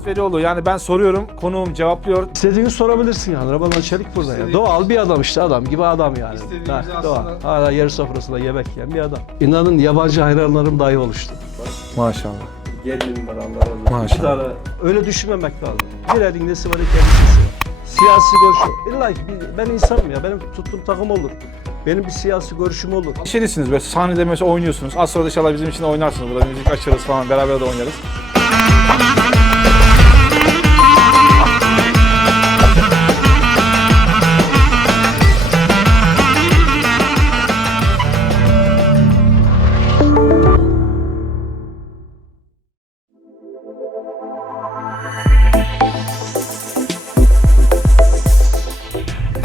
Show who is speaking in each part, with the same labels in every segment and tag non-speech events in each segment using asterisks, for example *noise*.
Speaker 1: Bülent Velioğlu yani ben soruyorum konuğum cevaplıyor.
Speaker 2: İstediğini sorabilirsin yani. Ramazan Çelik burada ya. Doğal bir adam işte adam gibi adam yani.
Speaker 1: İstediğimizi
Speaker 2: Ha,
Speaker 1: aslında-
Speaker 2: Doğal. Hala yarı sofrasında yemek yiyen bir adam. İnanın yabancı hayranlarım dahi oluştu.
Speaker 1: Maşallah.
Speaker 2: Allah Allah.
Speaker 1: Maşallah.
Speaker 2: Öyle düşünmemek lazım. Bir elin nesi var, iki elin var. Siyasi görüş. İlla ki bir- ben insanım ya. Benim tuttuğum takım olur. Benim bir siyasi görüşüm olur.
Speaker 1: Neşelisiniz böyle sahnede mesela oynuyorsunuz. Az sonra da inşallah bizim için de oynarsınız. Burada müzik açarız falan beraber de oynarız.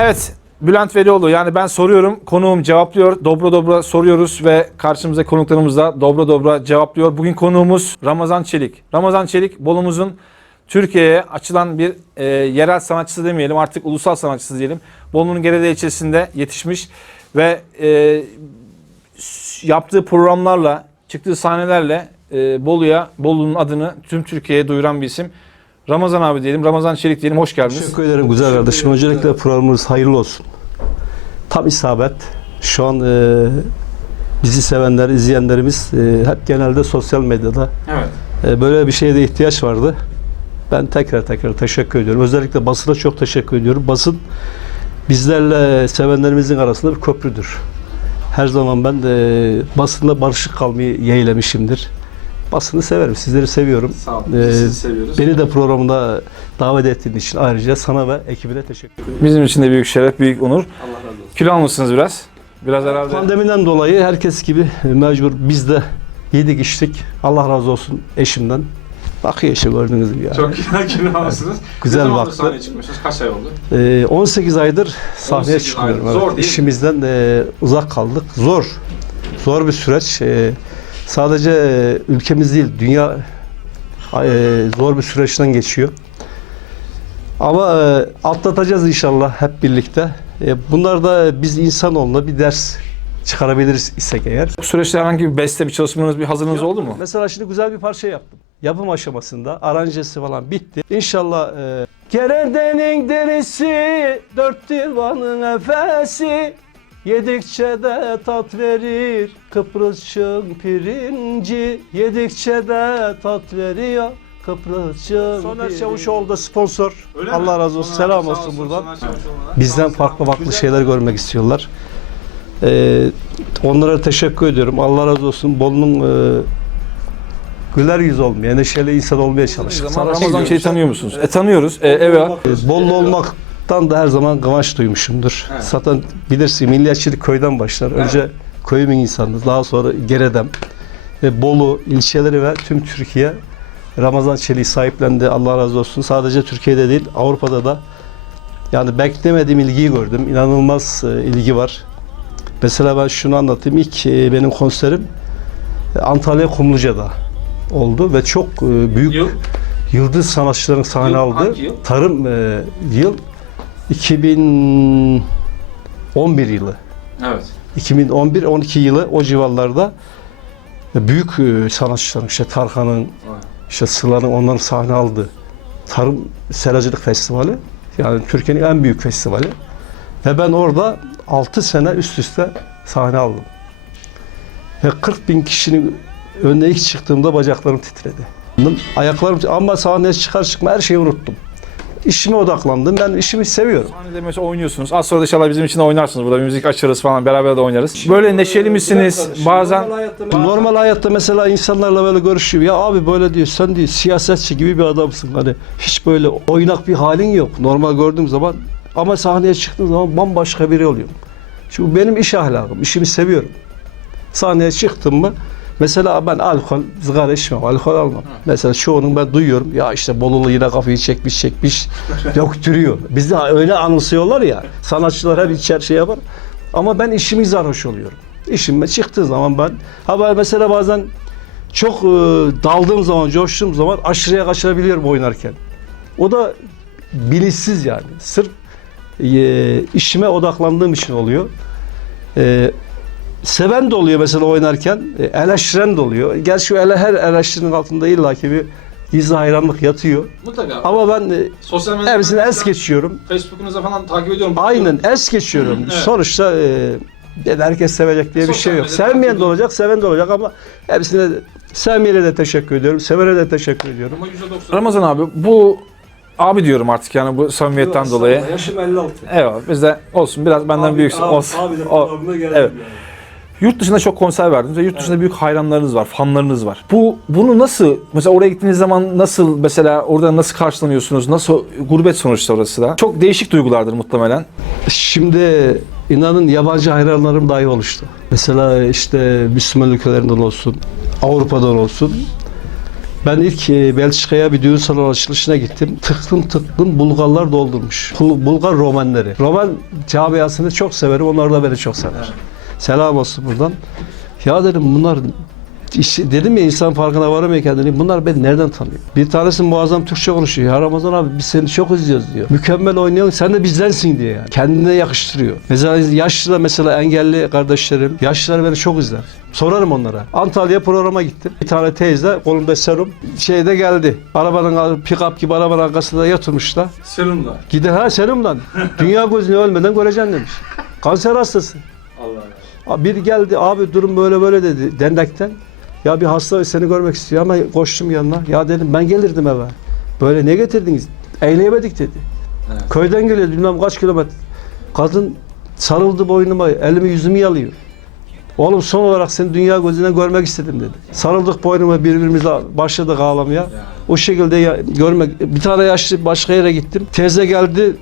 Speaker 1: Evet Bülent Velioğlu yani ben soruyorum konuğum cevaplıyor. Dobra dobra soruyoruz ve karşımıza konuklarımız da dobra dobra cevaplıyor. Bugün konuğumuz Ramazan Çelik. Ramazan Çelik Bolumuzun Türkiye'ye açılan bir e, yerel sanatçısı demeyelim artık ulusal sanatçısı diyelim. Bolu'nun Gerede ilçesinde yetişmiş ve e, yaptığı programlarla çıktığı sahnelerle e, Bolu'ya Bolu'nun adını tüm Türkiye'ye duyuran bir isim. Ramazan abi diyelim, Ramazan Çelik diyelim. Hoş geldiniz.
Speaker 2: Teşekkür ederim güzel kardeşim. Öncelikle programımız hayırlı olsun. Tam isabet. Şu an e, bizi sevenler, izleyenlerimiz e, hep genelde sosyal medyada
Speaker 1: Evet.
Speaker 2: e, böyle bir şeye de ihtiyaç vardı. Ben tekrar tekrar teşekkür ediyorum. Özellikle basına çok teşekkür ediyorum. Basın bizlerle sevenlerimizin arasında bir köprüdür. Her zaman ben de basında barışık kalmayı yeğlemişimdir. Basını severim, sizleri seviyorum.
Speaker 1: Sağ olun.
Speaker 2: Ee,
Speaker 1: Biz sizi seviyoruz.
Speaker 2: Beni de programda davet ettiğin için ayrıca sana ve ekibine teşekkür ederim.
Speaker 1: Bizim için de büyük şeref, büyük onur.
Speaker 2: Allah razı olsun.
Speaker 1: Kilo almışsınız biraz. Biraz herhalde.
Speaker 2: Pandemiden dolayı herkes gibi mecbur biz de yedik içtik. Allah razı olsun eşimden. Bakıyor işte gördüğünüz gibi yani.
Speaker 1: Çok güzel kilo almışsınız.
Speaker 2: Güzel
Speaker 1: ne zamandır
Speaker 2: baktı.
Speaker 1: sahneye çıkmıyorsunuz? Kaç ay oldu?
Speaker 2: Ee, 18 aydır sahneye
Speaker 1: 18
Speaker 2: çıkmıyorum.
Speaker 1: aydır. Zor
Speaker 2: evet.
Speaker 1: değil mi?
Speaker 2: İşimizden de uzak kaldık. Zor. Zor bir süreç. Ee, sadece e, ülkemiz değil, dünya e, zor bir süreçten geçiyor. Ama e, atlatacağız inşallah hep birlikte. Bunlar da biz insanoğluna bir ders çıkarabiliriz isek eğer.
Speaker 1: Bu süreçte herhangi bir beste, bir çalışmanız, bir hazırlığınız oldu mu?
Speaker 2: Mesela şimdi güzel bir parça yaptım. Yapım aşamasında aranjesi falan bitti. İnşallah e, Keredenin derisi, dört divanın efesi Yedikçe de tat verir Kıbrısçın pirinci Yedikçe de tat veriyor Kıbrısçın Soner Çavuşoğlu da sponsor. Allah razı olsun. Selam olsun buradan. Bizden farklı farklı şeyler görmek istiyorlar. Ee, onlara teşekkür ediyorum. Allah razı olsun. Bolu'nun e, güler yüz olmaya, neşeli insan olmaya çalıştık. Sanatçı
Speaker 1: Ramazan şeyi tanıyor musunuz? E, tanıyoruz. E, evet.
Speaker 2: Bollu olmaktan da her zaman kıvanç duymuşumdur.
Speaker 1: Evet.
Speaker 2: Zaten bilirsin milliyetçilik köyden başlar. Önce köyümün insanı, daha sonra Geredem ve Bolu ilçeleri ve tüm Türkiye Ramazan Çelik'i sahiplendi. Allah razı olsun. Sadece Türkiye'de değil, Avrupa'da da yani beklemediğim ilgiyi gördüm. İnanılmaz e, ilgi var. Mesela ben şunu anlatayım. İlk e, benim konserim e, Antalya Kumluca'da oldu ve çok e, büyük
Speaker 1: Yıl?
Speaker 2: yıldız sanatçıların sahne
Speaker 1: Yıl, hangi yıl?
Speaker 2: tarım e, yıl 2011 yılı.
Speaker 1: Evet.
Speaker 2: 2011-12 yılı o civarlarda büyük e, sanatçıların işte Tarkan'ın işte Sıla'nın onların sahne aldığı Tarım Seracılık Festivali yani Türkiye'nin en büyük festivali ve ben orada 6 sene üst üste sahne aldım. Ve 40 bin kişinin önüne ilk çıktığımda bacaklarım titredi. Ayaklarım ama sahneye çıkar çıkma her şeyi unuttum. İşime odaklandım. Ben işimi seviyorum.
Speaker 1: Sahnede mesela oynuyorsunuz. Az sonra da inşallah bizim için de oynarsınız. Burada bir müzik açarız falan. Beraber de oynarız. Böyle neşeli misiniz? Bazen
Speaker 2: Normal hayatta mesela insanlarla böyle görüşüyor. Ya abi böyle diyor sen diyor siyasetçi gibi bir adamsın. Hani hiç böyle oynak bir halin yok. Normal gördüğüm zaman ama sahneye çıktığım zaman bambaşka biri oluyorum. Çünkü bu benim iş ahlakım. işimi seviyorum. Sahneye çıktım mı mesela ben alkol, sigara içmem, alkol almam. Mesela çoğunun ben duyuyorum. Ya işte Bolulu yine kafayı çekmiş çekmiş. *laughs* Döktürüyor. Bizde öyle anımsıyorlar ya. Sanatçılar hep içer şey yapar. Ama ben işimi sarhoş oluyorum. İşime çıktığı zaman ben ha ben mesela bazen çok e, daldığım zaman, coştuğum zaman aşırıya kaçırabiliyorum oynarken. O da bilinçsiz yani. Sırf e, işime odaklandığım için oluyor. E, seven de oluyor mesela oynarken. E, eleştiren de oluyor. Gerçi ele, her eleştirinin altında illaki bir iz hayranlık yatıyor.
Speaker 1: Mutlaka.
Speaker 2: Ama ben e,
Speaker 1: Sosyal
Speaker 2: hepsini es geçiyorum.
Speaker 1: Facebook'unuza falan takip ediyorum.
Speaker 2: Aynen es geçiyorum.
Speaker 1: Evet.
Speaker 2: Sonuçta e, bir de herkes sevecek diye bir
Speaker 1: Sosyal
Speaker 2: şey yok.
Speaker 1: medyada
Speaker 2: Sevmeyen de olacak, seven de olacak ama hepsine sevmeyene de teşekkür ediyorum. Sevene de teşekkür ediyorum.
Speaker 1: Ramazan abi bu abi diyorum artık yani bu samimiyetten dolayı.
Speaker 2: Yaşım 56.
Speaker 1: Eyvallah biz de olsun biraz benden büyüksün olsun. O- evet.
Speaker 2: evet.
Speaker 1: Yurt dışında çok konser verdiniz ve yurt dışında büyük hayranlarınız var, fanlarınız var. Bu bunu nasıl mesela oraya gittiğiniz zaman nasıl mesela orada nasıl karşılanıyorsunuz? Nasıl gurbet sonuçta orası da? Çok değişik duygulardır muhtemelen.
Speaker 2: Şimdi inanın yabancı hayranlarım dahi oluştu. Mesela işte Müslüman ülkelerinden olsun, Avrupa'dan olsun. Ben ilk e, Belçika'ya bir düğün salonu açılışına gittim. Tıklım tıklım Bulgarlar doldurmuş. Bul- Bulgar Romanları. Roman camiasını çok severim. Onlar da beni çok sever. Selam olsun buradan. Ya dedim bunlar işte dedim ya insan farkına varamıyor kendini. Bunlar beni nereden tanıyor? Bir tanesi muazzam Türkçe konuşuyor. Ya Ramazan abi biz seni çok izliyoruz diyor. Mükemmel oynuyorsun sen de bizdensin diye yani. Kendine yakıştırıyor. Mesela yaşlı da mesela engelli kardeşlerim. Yaşlılar beni çok izler. Sorarım onlara. Antalya programa gittim. Bir tane teyze kolunda serum şeyde geldi. Arabanın pick-up gibi arabanın arkasında yatırmışlar.
Speaker 1: Serumla.
Speaker 2: Gide ha serumdan. Dünya gözünü ölmeden göreceksin demiş. *laughs* Kanser hastası. Abi Biri geldi abi durum böyle böyle dedi dendekten. Ya bir hasta seni görmek istiyor ama koştum yanına. Ya dedim ben gelirdim eve. Böyle ne getirdiniz? Eyleyemedik dedi.
Speaker 1: Evet.
Speaker 2: Köyden geliyor bilmem kaç kilometre. Kadın sarıldı boynuma elimi yüzümü yalıyor. Oğlum son olarak seni dünya gözüne görmek istedim dedi. Sarıldık boynuma birbirimize başladık ağlamaya. O şekilde ya, görmek. Bir tane yaşlı başka yere gittim. Teyze geldi.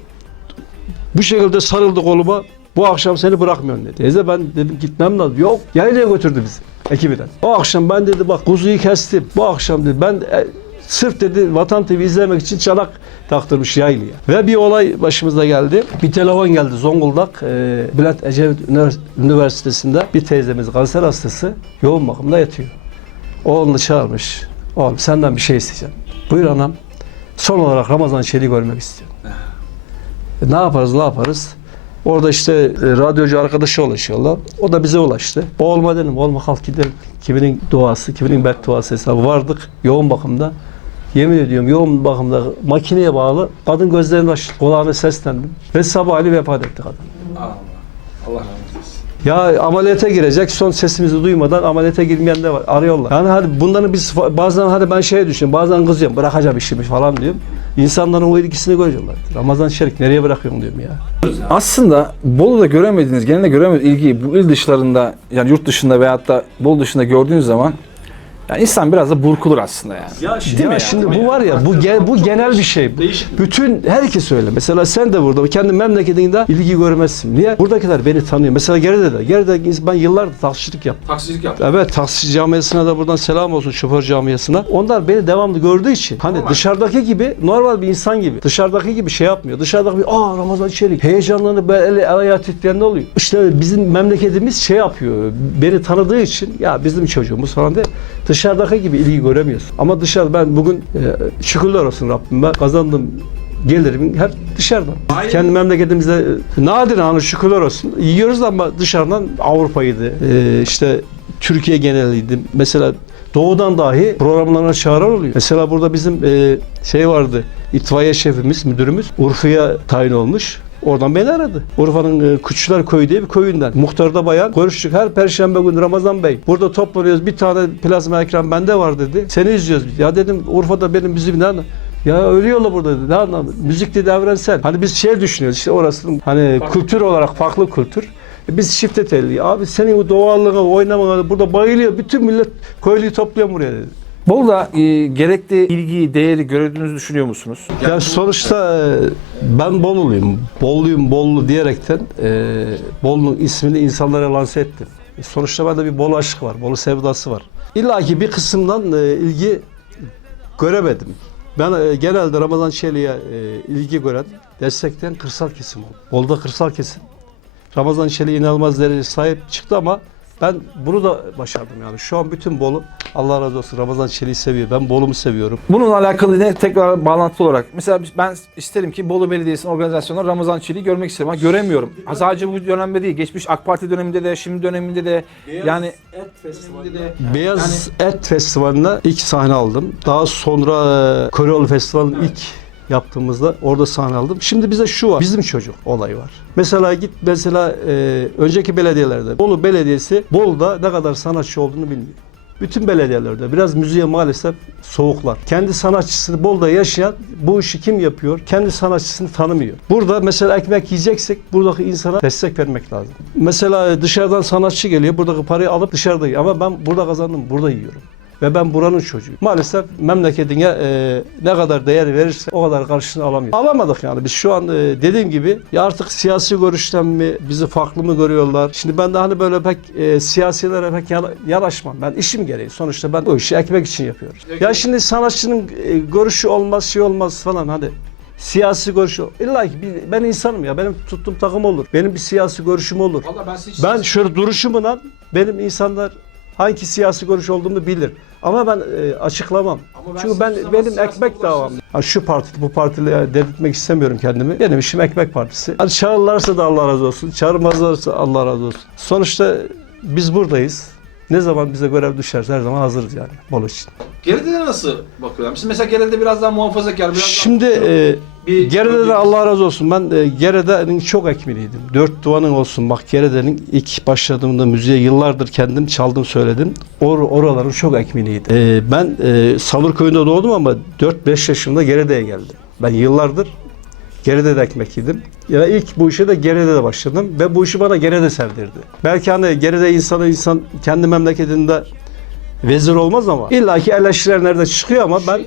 Speaker 2: Bu şekilde sarıldı koluma. Bu akşam seni bırakmıyorum dedi. Teyze ben dedim gitmem lazım. Yok yaylaya götürdü bizi ekibiden. O akşam ben dedi bak kuzuyu kestim. Bu akşam dedi ben e, sırf dedi Vatan TV izlemek için çanak taktırmış yaylıya. Ve bir olay başımıza geldi. Bir telefon geldi Zonguldak e, Bülent Ecevit Ünivers- Üniversitesi'nde bir teyzemiz kanser hastası yoğun bakımda yatıyor. Oğlunu çağırmış. Oğlum senden bir şey isteyeceğim. Buyur anam. Son olarak Ramazan Çelik'i görmek istiyorum. E, ne yaparız ne yaparız? Orada işte e, radyocu arkadaşı ulaşıyorlar. O da bize ulaştı. O olma dedim. Olma kalk gidelim. Kiminin duası, kiminin bedduası hesabı vardık. Yoğun bakımda. Yemin ediyorum yoğun bakımda makineye bağlı. Kadın gözlerini açtı. Kulağına seslendim. Ve sabahleyin vefat etti kadın.
Speaker 1: Allah rahmet eylesin.
Speaker 2: Ya ameliyata girecek son sesimizi duymadan ameliyata girmeyen de var. Arıyorlar. Yani hadi bunların biz bazen hadi ben şeye düşünüyorum. Bazen kızıyorum. Bırakacağım işimi falan diyorum. İnsanların o ilgisini görüyorlar. Ramazan Şerik nereye bırakıyorum diyorum ya.
Speaker 1: Aslında Bolu'da göremediğiniz, genelde göremediğiniz ilgiyi bu il dışlarında yani yurt dışında veyahut da Bolu dışında gördüğünüz zaman yani insan biraz da burkulur aslında yani.
Speaker 2: Ya,
Speaker 1: Değil mi
Speaker 2: ya şimdi bu var ya bu ge- bu genel bir şey.
Speaker 1: Değişik.
Speaker 2: Bütün herkes öyle. Mesela sen de burada kendi memleketinde ilgi görmezsin. Niye? Buradakiler beni tanıyor. Mesela geride de. Geride ben yıllardır taksicilik yaptım.
Speaker 1: Taksicilik yaptı.
Speaker 2: Evet taksici camiasına da buradan selam olsun şoför camiasına. Onlar beni devamlı gördüğü için hani dışarıdaki gibi normal bir insan gibi dışarıdaki gibi şey yapmıyor. Dışarıdaki bir aa Ramazan Çelik heyecanlanıp böyle el, el ayağı titreyen ne oluyor? İşte bizim memleketimiz şey yapıyor. Beni tanıdığı için ya bizim çocuğumuz falan diye dışarıdaki gibi ilgi göremiyorsun. Ama dışarıda ben bugün e, şükürler olsun Rabbime kazandım gelirim hep dışarıdan. Kendi memleketimizde nadir hani şükürler olsun. Yiyoruz ama dışarıdan Avrupa'ydı. E, işte Türkiye geneliydi. Mesela doğudan dahi programlarına çağıran oluyor. Mesela burada bizim e, şey vardı. itfaiye şefimiz, müdürümüz Urfa'ya tayin olmuş. Oradan beni aradı. Urfa'nın e, Küçükler Köyü diye bir köyünden. Muhtarda bayan. Görüştük her perşembe günü Ramazan Bey. Burada toplanıyoruz. Bir tane plazma ekran bende var dedi. Seni izliyoruz. Ya dedim Urfa'da benim müziğim ne ya ölüyorlar burada dedi. Ne anlamı? Müzik dedi evrensel. Hani biz şey düşünüyoruz işte orasının hani kültür olarak farklı kültür. E Biz çifte telli. Abi senin bu doğallığına, oynamana burada bayılıyor. Bütün millet köylüyü topluyor buraya dedi.
Speaker 1: Bolu'da e, gerekli ilgiyi, değeri gördüğünüzü düşünüyor musunuz?
Speaker 2: Ya sonuçta e, ben Boluluyum. Bolluyum, Bollu diyerekten e, Bolu'nun ismini insanlara lanse ettim. E, sonuçta bende bir Bolu aşkı var, Bolu sevdası var. İlla ki bir kısımdan e, ilgi göremedim. Ben e, genelde Ramazan Çelik'e e, ilgi gören, destekleyen kırsal kesim oldu. Bolu'da kırsal kesim. Ramazan Çelik inanılmaz derece sahip çıktı ama Ben bunu da başardım yani. Şu an bütün Bolu Allah razı olsun Ramazan Çelik'i seviyor. Ben Bolu'mu seviyorum.
Speaker 1: Bununla alakalı yine tekrar bağlantılı olarak. Mesela ben isterim ki Bolu Belediyesi'nin organizasyonunda Ramazan Çelik'i görmek isterim ama göremiyorum. Ha, Sadece bu dönemde değil. Geçmiş AK Parti döneminde de, şimdi döneminde de yani
Speaker 2: Et Beyaz Et Festivali'ne ilk sahne aldım. Daha sonra e, Koreoğlu Festivali'nin ilk yaptığımızda orada sahne aldım. Şimdi bize şu var. Bizim çocuk olayı var. Mesela git mesela e, önceki belediyelerde Bolu Belediyesi Bolu'da ne kadar sanatçı olduğunu bilmiyor. Bütün belediyelerde biraz müziğe maalesef soğuklar. Kendi sanatçısını Bolu'da yaşayan bu işi kim yapıyor? Kendi sanatçısını tanımıyor. Burada mesela ekmek yiyeceksek buradaki insana destek vermek lazım. Mesela dışarıdan sanatçı geliyor. Buradaki parayı alıp dışarıda yiyor. Ama ben burada kazandım. Burada yiyorum. Ve ben buranın çocuğuyum. Maalesef memleketine e, ne kadar değer verirse o kadar karşılığını alamıyor. Alamadık yani. Biz şu an e, dediğim gibi ya artık siyasi görüşten mi bizi farklı mı görüyorlar? Şimdi ben de hani böyle pek e, siyasilere pek yana- yanaşmam. Ben işim gereği. Sonuçta ben bu işi ekmek için yapıyorum. Ya şimdi sanatçının e, görüşü olmaz, şey olmaz falan hani siyasi görüşü. İlla ki bir- ben insanım ya. Benim tuttuğum takım olur. Benim bir siyasi görüşüm olur.
Speaker 1: Vallahi ben size
Speaker 2: Ben şöyle duruşumla benim insanlar hangi siyasi görüş olduğumu bilir. Ama ben e, açıklamam.
Speaker 1: Ama ben
Speaker 2: Çünkü ben benim ekmek davam. Ha, şu parti bu partiyle dedirtmek istemiyorum kendimi. Benim işim ekmek partisi. Hani çağırırlarsa da Allah razı olsun. Çağırmazlarsa Allah razı olsun. Sonuçta biz buradayız. Ne zaman bize görev düşerse her zaman hazırız yani Bolu için.
Speaker 1: Geride nasıl bakıyorlar? Biz mesela Geride biraz daha muhafazakar, biraz
Speaker 2: Şimdi e,
Speaker 1: bir
Speaker 2: Allah razı olsun. Ben e, Gerede'nin çok ekmeliydim. Dört duvanın olsun. Bak Gerede'nin ilk başladığımda müziğe yıllardır kendim çaldım söyledim. Or oraların çok ekmeliydi. E, ben e, Savurköy'ünde doğdum ama 4-5 yaşımda Gerede'ye geldim. Ben yıllardır Gerede'de ekmek yedim. Ya ilk bu işe de Gerede'de başladım ve bu işi bana Gerede sevdirdi. Belki hani Gerede insanı insan kendi memleketinde vezir olmaz ama illaki eleştiriler nerede çıkıyor ama ben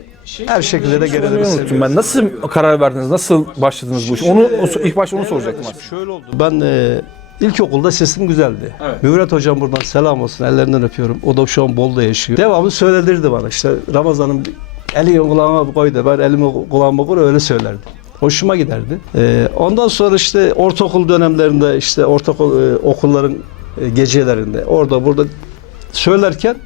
Speaker 2: her şekilde de
Speaker 1: unuttum
Speaker 2: seviyorum.
Speaker 1: ben. Nasıl karar verdiniz? Nasıl başladınız bu işe? Onu ilk başta onu soracaktım aslında.
Speaker 2: Şöyle oldu. Ben e, ilkokulda sesim güzeldi.
Speaker 1: Evet.
Speaker 2: Müret hocam buradan selam olsun. Ellerinden öpüyorum. O da şu an Bolu'da yaşıyor. Devamlı söyledirdi bana. İşte Ramazan'ın elini kulağıma koy da ben elimi kulağıma koy öyle söylerdi. Hoşuma giderdi. E, ondan sonra işte ortaokul dönemlerinde işte ortaokul e, okulların e, gecelerinde orada burada söylerken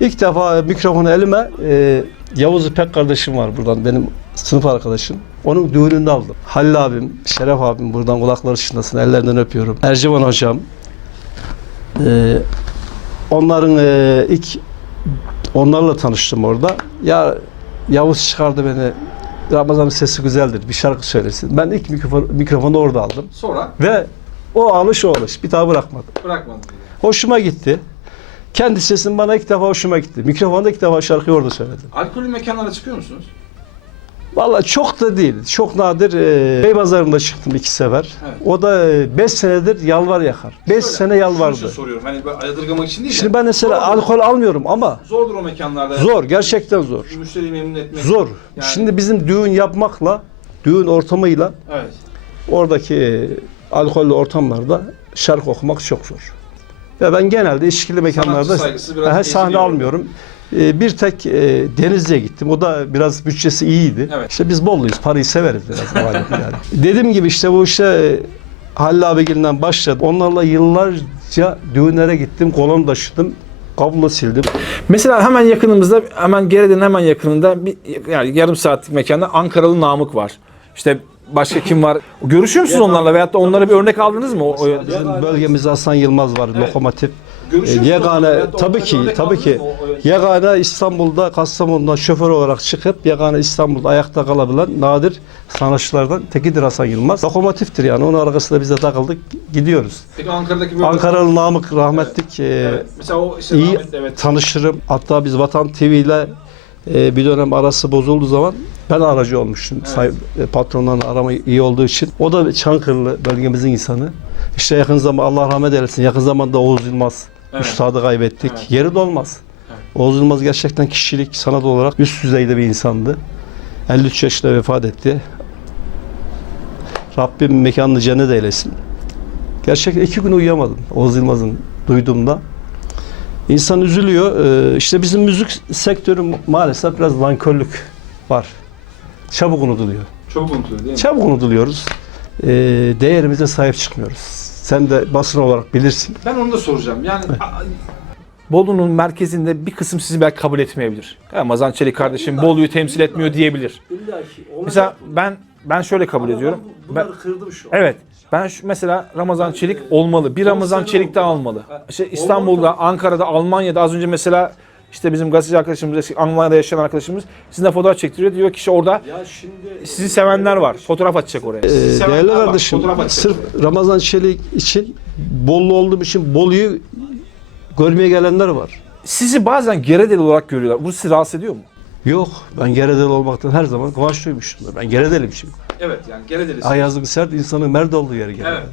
Speaker 2: ilk defa mikrofonu elime e, Yavuz İpek kardeşim var buradan benim sınıf arkadaşım. Onun düğününde aldım. Halil abim, Şeref abim buradan kulakları çınlasın ellerinden öpüyorum. Ercivan hocam. E, onların e, ilk onlarla tanıştım orada. Ya Yavuz çıkardı beni. Ramazan'ın sesi güzeldir. Bir şarkı söylesin. Ben ilk mikrofon, mikrofonu orada aldım.
Speaker 1: Sonra
Speaker 2: Ve o alış o alış. Bir daha bırakmadım.
Speaker 1: bırakmadım.
Speaker 2: Hoşuma gitti. Kendi sesim bana ilk defa hoşuma gitti. Mikrofonda ilk defa şarkıyı orada söyledim.
Speaker 1: Alkollü mekanlara çıkıyor musunuz?
Speaker 2: Vallahi çok da değil. Çok nadir. E, Beypazarı'nda çıktım iki sefer.
Speaker 1: Evet.
Speaker 2: O da 5 senedir yalvar yakar. 5 sene yalvardı.
Speaker 1: Şunu soruyorum. Hani böyle yadırgamak için değil de.
Speaker 2: Şimdi ben mesela
Speaker 1: Zordur.
Speaker 2: alkol almıyorum ama
Speaker 1: Zordur o mekanlarda.
Speaker 2: zor. Gerçekten zor.
Speaker 1: Müşteriyi memnun etmek.
Speaker 2: Zor.
Speaker 1: Yani-
Speaker 2: Şimdi bizim düğün yapmakla, düğün ortamıyla
Speaker 1: Evet.
Speaker 2: oradaki e, alkollü ortamlarda şarkı okumak çok zor. Ve ben genelde içkili mekanlarda Aha, sahne almıyorum. Ee, bir tek e, Denizli'ye gittim. O da biraz bütçesi iyiydi.
Speaker 1: Evet.
Speaker 2: İşte biz Bolluyuz. Parayı severiz biraz. yani. *laughs* Dediğim gibi işte bu işte e, Halil abigilinden başladı. Onlarla yıllarca düğünlere gittim. Kolon taşıdım. Kablo sildim.
Speaker 1: Mesela hemen yakınımızda, hemen Gerede'nin hemen yakınında bir yani yarım saatlik mekanda Ankaralı Namık var. İşte başka kim var? Görüşüyor musunuz onlarla veyahut da onlara bir örnek aldınız mı? O, o-
Speaker 2: Bizim bölgemizde Hasan Yılmaz var. Lokomotif.
Speaker 1: Görüşüyor
Speaker 2: E? Yegane tabii ki tabii ki Yegane İstanbul'da Kastamonu'dan şoför olarak çıkıp Yegane İstanbul'da ayakta kalabilen nadir sanatçılardan tekidir Hasan Yılmaz. Lokomotiftir yani onun arkasında biz de takıldık gidiyoruz.
Speaker 1: Peki Ankara'daki böyle...
Speaker 2: Ankaralı Namık rahmetlik e,
Speaker 1: Evet. Mesela o işte
Speaker 2: iyi
Speaker 1: Ahmet, evet.
Speaker 2: tanışırım. Hatta biz Vatan TV ile e, bir dönem arası bozulduğu zaman ben aracı olmuştum.
Speaker 1: Evet.
Speaker 2: Say, e, patronların arama iyi olduğu için. O da Çankırılı bölgemizin insanı. İşte yakın zaman Allah rahmet eylesin. Yakın zamanda Oğuz Yılmaz
Speaker 1: Evet.
Speaker 2: üstadı kaybettik.
Speaker 1: Evet.
Speaker 2: Yeri dolmaz.
Speaker 1: Evet.
Speaker 2: Oğuz Yılmaz gerçekten kişilik, sanat olarak üst düzeyde bir insandı. 53 yaşında vefat etti. Rabbim mekanını cennet eylesin. Gerçekten iki gün uyuyamadım Oğuz Yılmaz'ın duyduğumda. İnsan üzülüyor. Ee, işte bizim müzik sektörü maalesef biraz nankörlük var. Çabuk unutuluyor.
Speaker 1: Çabuk unutuluyor değil mi?
Speaker 2: Çabuk unutuluyoruz. Ee, değerimize sahip çıkmıyoruz. Sen de basın olarak bilirsin.
Speaker 1: Ben onu da soracağım. Yani Bolu'nun merkezinde bir kısım sizi belki kabul etmeyebilir. Ramazan Çelik kardeşim Bolu'yu temsil etmiyor diyebilir. Mesela ben ben şöyle kabul ediyorum. Ben,
Speaker 2: kırdım şu
Speaker 1: evet. Ben şu, mesela Ramazan Çelik olmalı. Bir Ramazan Çelik daha olmalı. İşte İstanbul'da, Ankara'da, Almanya'da az önce mesela işte bizim gazeteci arkadaşımız, eski Almanya'da yaşayan arkadaşımız sizinle fotoğraf çektiriyor. Diyor ki işte orada
Speaker 2: Ya şimdi
Speaker 1: sizi sevenler var. Fotoğraf atacak oraya.
Speaker 2: Ee, değerli kardeşim, sırf. Ramazan Çelik için Bollu olduğum için Bolu'yu görmeye gelenler var.
Speaker 1: Sizi bazen Geredeli olarak görüyorlar. Bu sizi rahatsız ediyor mu?
Speaker 2: Yok, ben Geredeli olmaktan her zaman kıvanç duymuşumdur. Ben Geredeliyim şimdi.
Speaker 1: Evet yani Geredeli.
Speaker 2: Ayazlık sert insanın merd olduğu yer Gerede.
Speaker 1: Evet.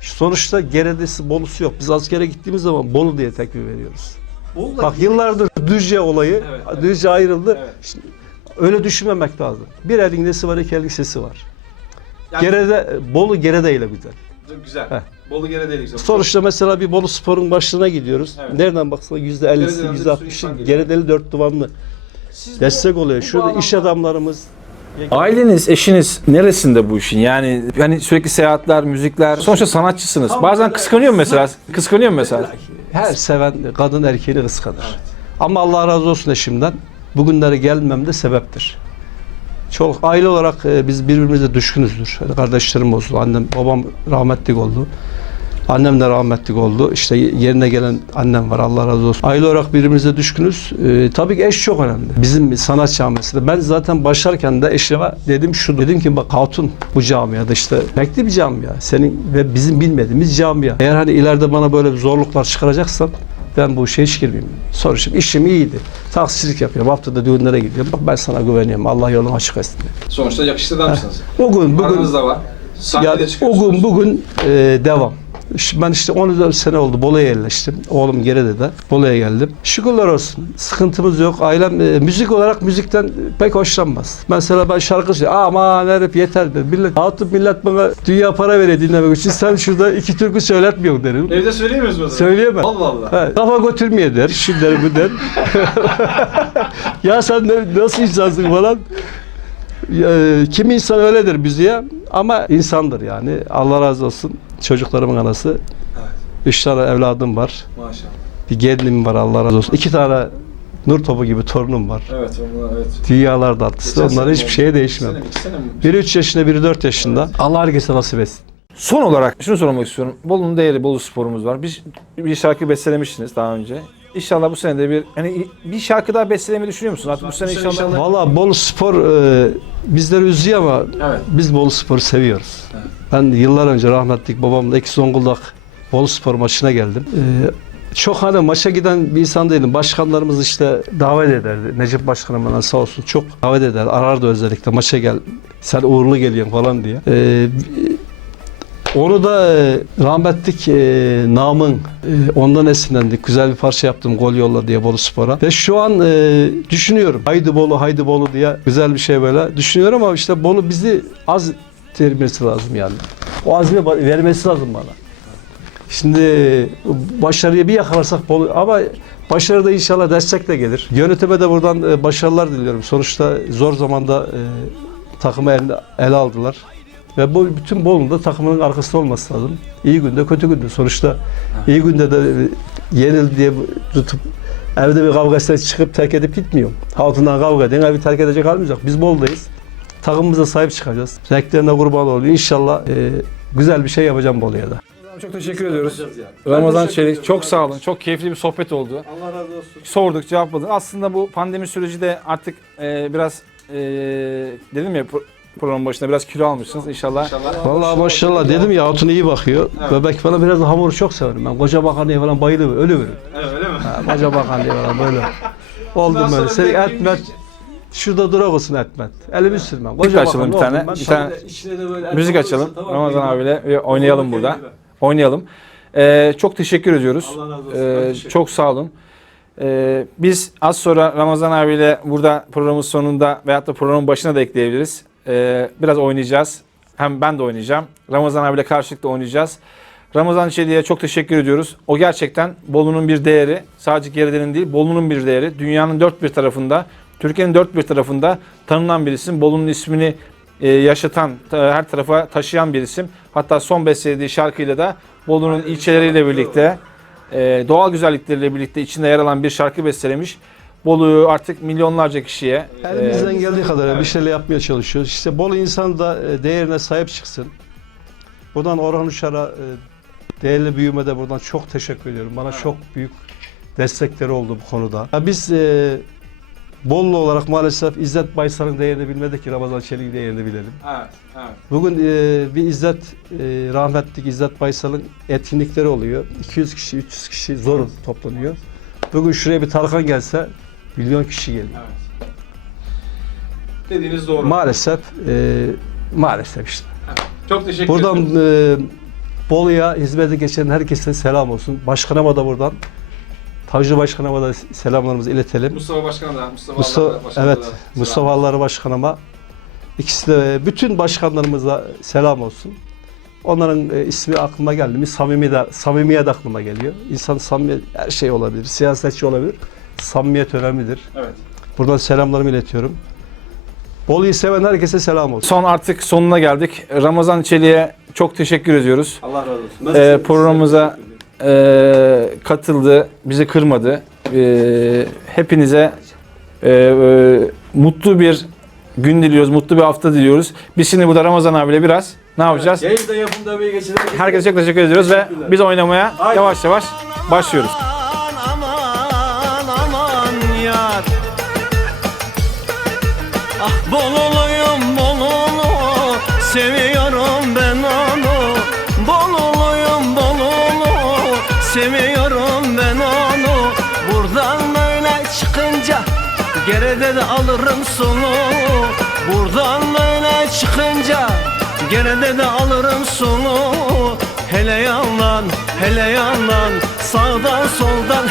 Speaker 2: Sonuçta Gerede'si, Bolu'su yok. Biz askere gittiğimiz zaman Bolu diye tekbir veriyoruz. Bak yıllardır Düzce olayı,
Speaker 1: Evet, evet.
Speaker 2: Düzce ayrıldı.
Speaker 1: Evet.
Speaker 2: Şimdi öyle düşünmemek lazım. Bir elin nesi var, iki elin sesi var.
Speaker 1: Yani-
Speaker 2: Gerede, Bolu Gerede ile güzel.
Speaker 1: Güzel.
Speaker 2: Heh.
Speaker 1: Bolu Geredeli güzel.
Speaker 2: Sonuçta mesela bir Bolu Spor'un başlığına gidiyoruz.
Speaker 1: Evet.
Speaker 2: Nereden baksan yüzde ellisi,
Speaker 1: Gerede'den de
Speaker 2: yüzde
Speaker 1: bir sürü
Speaker 2: altmışı
Speaker 1: insan geliyor.
Speaker 2: Geredeli dört duvanlı.
Speaker 1: Siz
Speaker 2: Destek oluyor. Şurada iş adamlarımız,
Speaker 1: Aileniz, eşiniz neresinde bu işin? Yani yani sürekli seyahatler, müzikler. Sonuçta sanatçısınız. Bazen kıskanıyor mu mesela? Kıskanıyor mu mesela?
Speaker 2: her seven kadın erkeğini kıskanır. Ama Allah razı olsun eşimden. Bugünlere gelmem de sebeptir. Çok aile olarak e, biz birbirimize düşkünüzdür. Yani kardeşlerim olsun, annem, babam rahmetlik oldu. Annem de rahmetlik oldu. İşte yerine gelen annem var Allah razı olsun. Aile olarak birbirimize düşkünüz. Ee, tabii ki eş çok önemli. Bizim sanat camiasında. Ben zaten başlarken de eşime dedim şu dedim ki bak hatun bu camiada işte bekli bir camia. Senin ve bizim bilmediğimiz camia. Eğer hani ileride bana böyle zorluklar çıkaracaksan ben bu işe hiç girmeyeyim. Sonra şimdi işim iyiydi. Taksicilik yapıyorum. Haftada düğünlere gidiyorum. Bak ben sana güveniyorum. Allah yolunu açık etsin.
Speaker 1: Sonuçta yakışıklı adamsınız.
Speaker 2: O gün bugün
Speaker 1: da var.
Speaker 2: ya, o gün bugün e, devam. Ben işte 14 sene oldu Bolu'ya yerleştim. Oğlum geride de Bolu'ya geldim. Şükürler olsun. Sıkıntımız yok. Ailem e, müzik olarak müzikten pek hoşlanmaz. Mesela ben şarkı söylüyorum. Aman herif yeter der. Millet, hatun millet bana dünya para veriyor dinlemek için. Sen şurada iki türkü söyletmiyorsun derim.
Speaker 1: Evde söyleyemiyoruz mu?
Speaker 2: Söyleyemem.
Speaker 1: Allah Allah.
Speaker 2: He, kafa götürmeye der. Şu der bu der. *laughs* *laughs* ya sen ne, nasıl insansın falan. Ya, kimi insan öyledir müziğe ama insandır yani. Allah razı olsun. Çocuklarımın anası. Üç tane evladım var.
Speaker 1: Maşallah.
Speaker 2: Bir gelinim var Allah razı olsun. İki tane nur topu gibi torunum var.
Speaker 1: Evet, onlar evet.
Speaker 2: Dünyalar tatlısı. Onlar hiçbir şeye değişmem. Biri 3 yaşında, biri 4 yaşında. Allah herkese nasip etsin.
Speaker 1: Son olarak şunu sormak istiyorum. Bolu'nun değeri, Bolu sporumuz var. Bir, bir şarkı bestelemiştiniz daha önce. İnşallah bu sene de bir hani bir şarkı daha bestelemeyi düşünüyor musunuz? Artık bu sene inşallah.
Speaker 2: Valla Bolu Spor e, bizleri üzüyor ama
Speaker 1: Evet.
Speaker 2: biz Bolu Spor'u seviyoruz. Ben yıllar önce rahmetlik babamla iki Zonguldak Bolu Spor maçına geldim. E, çok hani maça giden bir insan değilim. Başkanlarımız işte davet ederdi. Necip Başkanım bana sağ olsun çok davet eder. Arardı özellikle maça gel. Sen uğurlu geliyorsun falan diye. E, onu da e, rahmetlik e, Namın e, ondan esinlendik. Güzel bir parça yaptım gol yolla diye Bolu Spor'a. Ve şu an e, düşünüyorum. Haydi Bolu haydi Bolu diye güzel bir şey böyle düşünüyorum ama işte Bolu bizi az vermesi lazım yani. O azmi vermesi lazım bana. Şimdi başarıya bir yakalarsak Bolu ama başarı da inşallah destekle gelir. Yönetime de buradan e, başarılar diliyorum. Sonuçta zor zamanda e, takımı eline, ele aldılar. Ve bu bütün Bolu'nun da takımının arkasında olması lazım. İyi günde, kötü günde. Sonuçta iyi günde de e, yenildi diye tutup evde bir kavgasına çıkıp terk edip gitmiyorum. Hatundan kavga edin, evi terk edecek halimiz yok. Biz Bolu'dayız. Takımımıza sahip çıkacağız. Renklerine kurban olayım. İnşallah e, güzel bir şey yapacağım Bolu'ya da.
Speaker 1: Çok teşekkür ediyoruz. Ramazan Çelik çok sağ olun. Çok keyifli bir sohbet oldu.
Speaker 2: Allah razı olsun.
Speaker 1: Sorduk, cevapladık. Aslında bu pandemi süreci de artık e, biraz e, dedim ya programın başında biraz kilo almışsınız inşallah.
Speaker 2: Vallahi maşallah dedim ya hatun iyi bakıyor. Bebek falan biraz da hamuru çok severim ben. Koca bakanlığı falan bayılıyorum. Ölü verir.
Speaker 1: Evet, öyle mi?
Speaker 2: Ha, koca bakanlığı falan böyle. Oldum böyle. Sen etmet. Şurada durak olsun etmet. Elimi sürmem.
Speaker 1: Müzik açalım bir tane.
Speaker 2: ben.
Speaker 1: Bir tane müzik açalım.
Speaker 2: olursa tamam,
Speaker 1: Ramazan abiyle bir oynayalım burada. Oynayalım. E, çok teşekkür ediyoruz.
Speaker 2: Allah razı olsun.
Speaker 1: E,
Speaker 2: Ben teşekkür
Speaker 1: çok sağ olun. E, biz az sonra Ramazan abiyle burada programın sonunda veyahut da programın başına da ekleyebiliriz. E, biraz oynayacağız. Hem ben de oynayacağım. Ramazan abiyle karşılıklı oynayacağız. Ramazan Çelik'e çok teşekkür ediyoruz. O gerçekten Bolu'nun bir değeri. Sadece Geride'nin değil, Bolu'nun bir değeri. Dünyanın dört bir tarafında, Türkiye'nin dört bir tarafında tanınan bir isim. Bolu'nun ismini e, yaşatan, ta- her tarafa taşıyan bir isim. Hatta son bestelediği şarkıyla da Bolu'nun ilçeleriyle birlikte, e, doğal güzellikleriyle birlikte içinde yer alan bir şarkı bestelemiş. Bolu'yu artık milyonlarca kişiye e,
Speaker 2: Elimizden geldiği kadar bir şeyler yapmaya çalışıyoruz. İşte Bolu insan da e, değerine sahip çıksın. Buradan Orhan Uşar'a e, değerli büyümede buradan çok teşekkür ediyorum. Bana çok büyük destekleri oldu bu konuda. Ya biz e, Bolu olarak maalesef İzzet Baysal'ın değerini bilmedik ki Ramazan Çelik'in değerini bilelim.
Speaker 1: Evet, evet.
Speaker 2: Bugün e, bir İzzet, e, rahmetli İzzet Baysal'ın etkinlikleri oluyor. 200 kişi, 300 kişi zor toplanıyor. Bugün şuraya bir Tarkan gelse milyon kişi geliyor.
Speaker 1: evet. Dediğiniz doğru.
Speaker 2: Maalesef, e, maalesef işte.
Speaker 1: Çok teşekkür
Speaker 2: Buradan
Speaker 1: ederim.
Speaker 2: e, Bolu'ya hizmete geçen herkese selam olsun. Başkanıma da buradan, Tavcı Başkanıma da selamlarımızı iletelim.
Speaker 1: Mustafa Başkan'a da, Mustafa,
Speaker 2: Mustafa,
Speaker 1: Allah'a- Başkan'a
Speaker 2: evet,
Speaker 1: da.
Speaker 2: Mustafa Alları Başkanıma, ikisi de bütün başkanlarımıza selam olsun. Onların e, ismi aklıma geldi mi samimi de, samimiyet aklıma geliyor. İnsan samimiyet her şey olabilir, siyasetçi olabilir. Samimiyet önemlidir.
Speaker 1: Evet.
Speaker 2: Buradan selamlarımı iletiyorum. Bolu'yu seven herkese selam olsun.
Speaker 1: Son artık sonuna geldik. Ramazan Çelik'e çok teşekkür ediyoruz.
Speaker 3: Allah razı olsun. Ben
Speaker 1: Ee, programımıza e, katıldı, bizi kırmadı. E, hepinize e, e, mutlu bir gün diliyoruz, mutlu bir hafta diliyoruz. Biz şimdi burada Ramazan abiyle biraz ne yapacağız?
Speaker 3: Yayında yapımda bir geçirelim.
Speaker 1: Herkese çok teşekkür ediyoruz ve biz oynamaya
Speaker 3: Haydi.
Speaker 1: yavaş yavaş başlıyoruz.
Speaker 4: Geride de alırım sonu. Buradan böyle çıkınca Geride de alırım sonu. Hele yalan, hele yalan Sağdan soldan